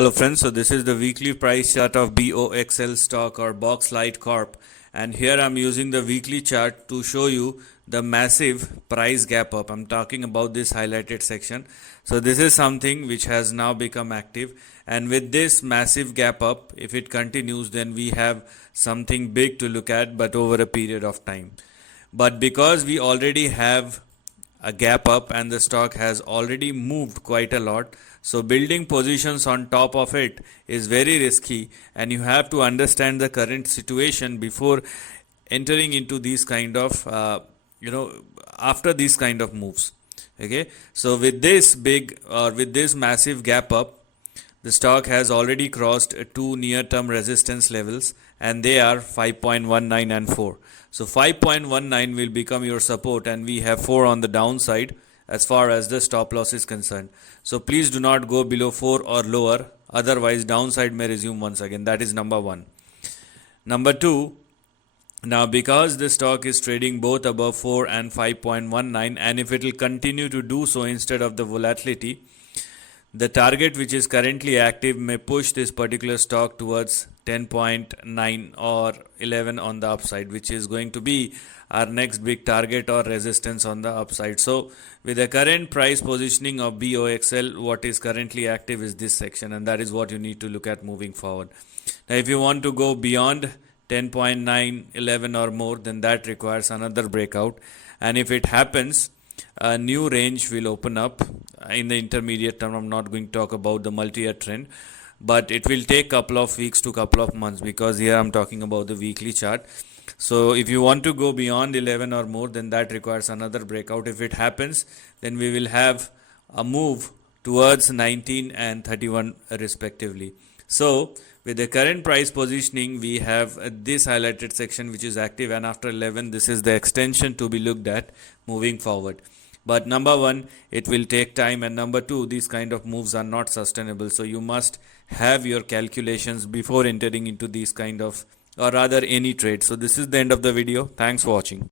Hello friends, so this is the weekly price chart of BOXL stock or Boxlight Corp, and here I'm using the weekly chart to show you the massive price gap up. I'm talking about this highlighted section. So this is something which has now become active, and with this massive gap up, if it continues, then we have something big to look at, but over a period of time. But because we already have a gap up and the stock has already moved quite a lot, so building positions on top of it is very risky, and you have to understand the current situation before entering into these kind of after these kind of moves. Okay, so with this big or with this massive gap up, the stock has already crossed two near-term resistance levels, and they are 5.19 and 4. So 5.19 will become your support, and we have 4 on the downside as far as the stop loss is concerned. So please do not go below 4 or lower, otherwise downside may resume once again. That is number 1. Number 2, now because the stock is trading both above 4 and 5.19, and if it will continue to do so instead of the volatility, the target which is currently active may push this particular stock towards 10.9 or 11 on the upside, which is going to be our next big target or resistance on the upside. So with the current price positioning of BOXL, what is currently active is this section, and that is what you need to look at moving forward. Now if you want to go beyond 10.9, 11 or more, then that requires another breakout, and if it happens, a new range will open up in the intermediate term. I'm not going to talk about the multi-year trend, but it will take couple of weeks to couple of months, because here I'm talking about the weekly chart. So if you want to go beyond 11 or more, then that requires another breakout. If it happens, then we will have a move towards 19 and 31 respectively. So with the current price positioning, we have this highlighted section which is active, and after 11, this is the extension to be looked at moving forward. But number 1, it will take time, and number 2, these kind of moves are not sustainable. So you must have your calculations before entering into these kind of, or rather any trade. So this is the end of the video. Thanks for watching.